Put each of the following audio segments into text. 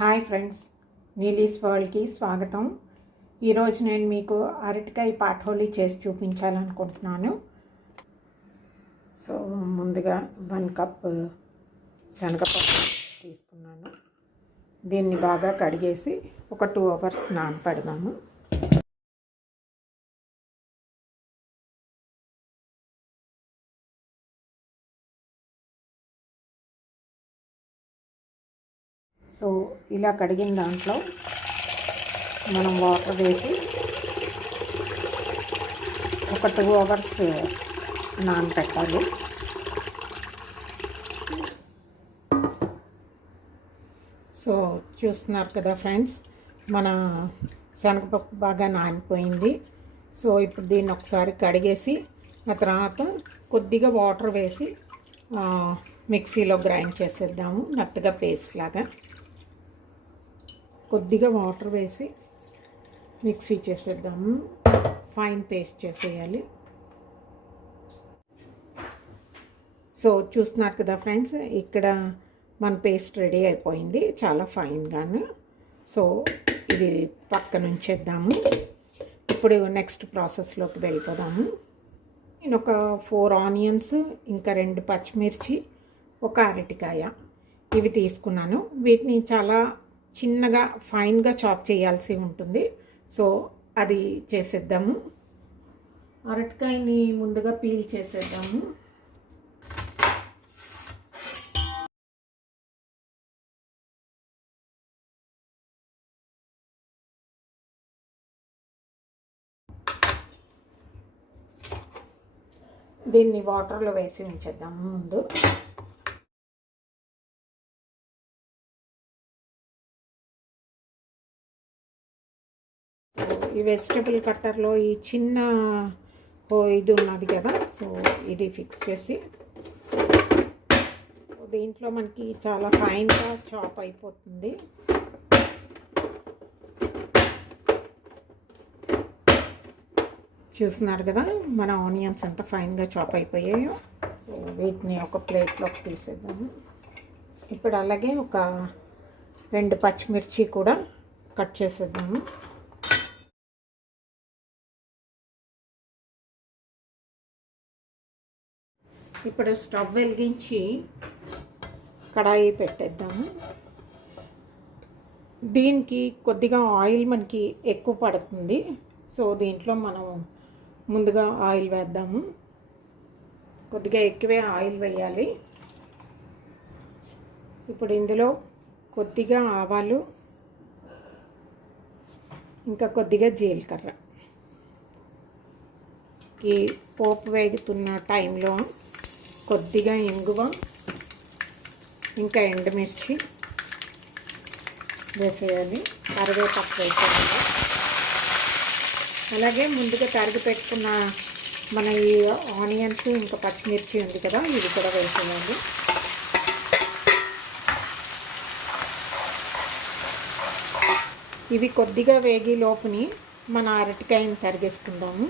Hi friends, నీలీస్ వరల్డ్కి స్వాగతం. ఈరోజు నేను మీకు అరటికాయ పాఠోలి చేసి చూపించాలనుకుంటున్నాను. సో ముందుగా 1 కప్ శనగపప్పు తీసుకున్నాను. దీన్ని బాగా కడిగేసి ఒక 2 అవర్స్ నానపెడదాము. సో ఇలా కడిగిన దాంట్లో మనం వాటర్ వేసి ఒక 2 అవర్స్ నానపెట్టాలి. సో చూస్తున్నారు కదా ఫ్రెండ్స్, మన శనగపప్పు బాగా నానిపోయింది. సో ఇప్పుడు దీన్ని ఒకసారి కడిగేసి ఆ తర్వాత కొద్దిగా వాటర్ వేసి మిక్సీలో గ్రైండ్ చేసేద్దాము. మెత్తగా పేస్ట్ లాగా కొద్దిగా వాటర్ వేసి మిక్సీ చేసేద్దాము. ఫైన్ పేస్ట్ చేసేయాలి. సో చూస్తున్నారు కదా ఫ్రెండ్స్, ఇక్కడ మన పేస్ట్ రెడీ అయిపోయింది, చాలా ఫైన్గాను. సో ఇది పక్కన ఉంచేద్దాము. ఇప్పుడు నెక్స్ట్ ప్రాసెస్లోకి వెళ్ళిపోదాము. నేను ఒక 4 ఆనియన్స్, ఇంకా 2 పచ్చిమిర్చి, ఒక అరటికాయ ఇవి తీసుకున్నాను. వీటిని చాలా చిన్నగా ఫైన్గా చాప్ చేయాల్సి ఉంటుంది. సో అది చేసేద్దాము. అరటికాయని ముందుగా పీల్ చేసేద్దాము. దీన్ని వాటర్లో వేసి ఉంచేద్దాము ముందు. ఈ వెజిటబుల్ కట్టర్లో ఈ చిన్న ఇది ఉన్నది కదా, సో ఇది ఫిక్స్ చేసి దీంట్లో మనకి చాలా ఫైన్గా చాప్ అయిపోతుంది. చూస్తున్నారు కదా మన ఆనియన్స్ ఎంత ఫైన్గా చాప్ అయిపోయాయో. సో వీటిని ఒక ప్లేట్లోకి తీసేద్దాము. ఇప్పుడు అలాగే ఒక 2 పచ్చిమిర్చి కూడా కట్ చేసేద్దాము. ఇప్పుడు స్టవ్ వెలిగించి కడాయి పెట్టేద్దాము. దీనికి కొద్దిగా ఆయిల్ మనకి ఎక్కువ పడుతుంది. సో దీంట్లో మనం ముందుగా ఆయిల్ వేద్దాము. కొద్దిగా ఎక్కువే ఆయిల్ వేయాలి. ఇప్పుడు ఇందులో కొద్దిగా ఆవాలు, ఇంకా కొద్దిగా జీలకర్ర. ఈ పోపు వేగుతున్న టైంలో కొద్దిగా ఇంగువ, ఇంకా ఎండుమిర్చి వేసేయాలి. కరివేపాకు వేసేయాలి. అలాగే ముందుగా తరిగి పెట్టుకున్న మన ఈ ఆనియన్స్, ఇంకా పచ్చిమిర్చి ఉంది కదా, ఇది కూడా వేసేయాలి. ఇవి కొద్దిగా వేగి లోపుని మన అరటికాయని తరిగేసుకుందాము.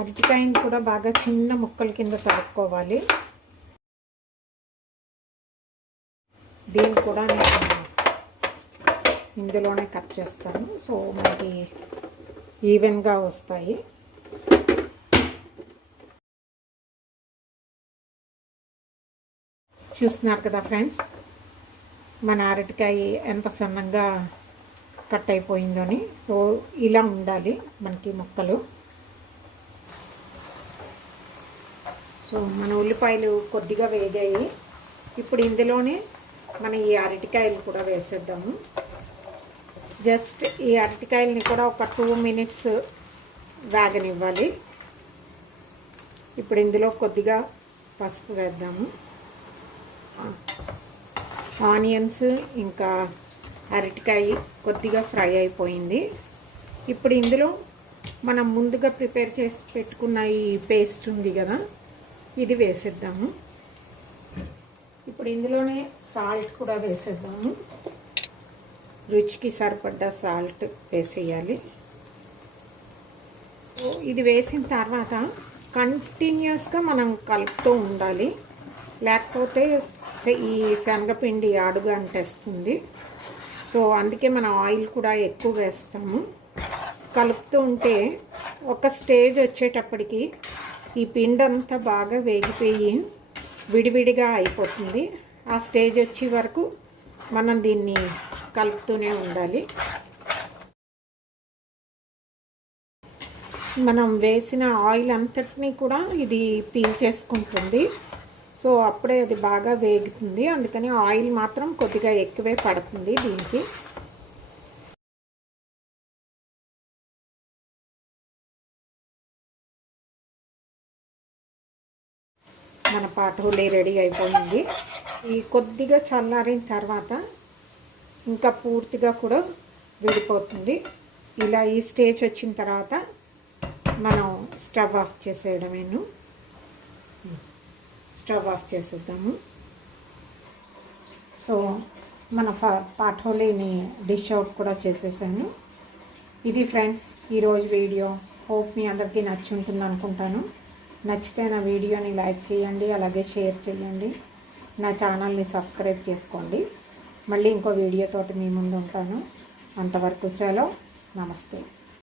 అరటికాయని కూడా బాగా చిన్న ముక్కల కింద తరుక్కోవాలి. దీన్ని కూడా నేను ఇందులోనే కట్ చేస్తాను. సో మనకి ఈవెన్గా వస్తాయి. చూస్తున్నారు కదా ఫ్రెండ్స్, మన అరటికాయ ఎంత సన్నంగా కట్ అయిపోయిందని. సో ఇలా ఉండాలి మనకి ముక్కలు. సో మన ఉల్లిపాయలు కొద్దిగా వేగాయి. ఇప్పుడు ఇందులోనే మన ఈ అరటికాయలు కూడా వేసేద్దాము. జస్ట్ ఈ అరటికాయలని కూడా ఒక 2 మినిట్స్ వేగనివ్వాలి. ఇప్పుడు ఇందులో కొద్దిగా పసుపు వేద్దాము. ఆనియన్స్ ఇంకా అరటికాయ కొద్దిగా ఫ్రై అయిపోయింది. ఇప్పుడు ఇందులో మనం ముందుగా ప్రిపేర్ చేసి పెట్టుకున్న ఈ పేస్ట్ ఉంది కదా, ఇది వేసేద్దాము. ఇప్పుడు ఇందులోనే సాల్ట్ కూడా వేసేద్దాము. రుచికి సరిపడ్డ సాల్ట్ వేసేయాలి. ఇది వేసిన తర్వాత కంటిన్యూస్గా మనం కలుపుతూ ఉండాలి. లేకపోతే ఈ శనగపిండి అడుగు అంటేస్తుంది. సో అందుకే మనం ఆయిల్ కూడా ఎక్కువ వేస్తాము. కలుపుతూ ఉంటే ఒక స్టేజ్ వచ్చేటప్పటికి ఈ పిండి అంతా బాగా వేగిపోయి విడివిడిగా అయిపోతుంది. ఆ స్టేజ్ వచ్చే వరకు మనం దీన్ని కలుపుతూనే ఉండాలి. మనం వేసిన ఆయిల్ అంతటినీ కూడా ఇది పీల్ చేసుకుంటుంది. సో అప్పుడే అది బాగా వేగుతుంది. అందుకని ఆయిల్ మాత్రం కొద్దిగా ఎక్కువే పడుతుంది దీనికి. మన పాటోలే రెడీ అయిపోయింది. ఈ కొద్దిగా చల్లారిన తర్వాత ఇంకా పూర్తిగా కూడా విడిపోతుంది. ఇలా ఈ స్టేజ్ వచ్చిన తర్వాత మనం స్టవ్ ఆఫ్ చేసేయడమేను. స్టవ్ ఆఫ్ చేసేద్దాము. సో మన పాటోలీని డిష్ అవుట్ కూడా చేసేసాను. ఇది ఫ్రెండ్స్ ఈరోజు వీడియో. హోప్ మీ అందరికీ నచ్చి ఉంటుంది అనుకుంటాను. నచ్చితే నా వీడియోని లైక్ చేయండి, అలాగే షేర్ చేయండి. నా ఛానల్ని సబ్స్క్రైబ్ చేసుకోండి. మళ్ళీ ఇంకో వీడియోతోటి మీ ముందు ఉంటాను. అంతవరకు సెలవు. నమస్తే.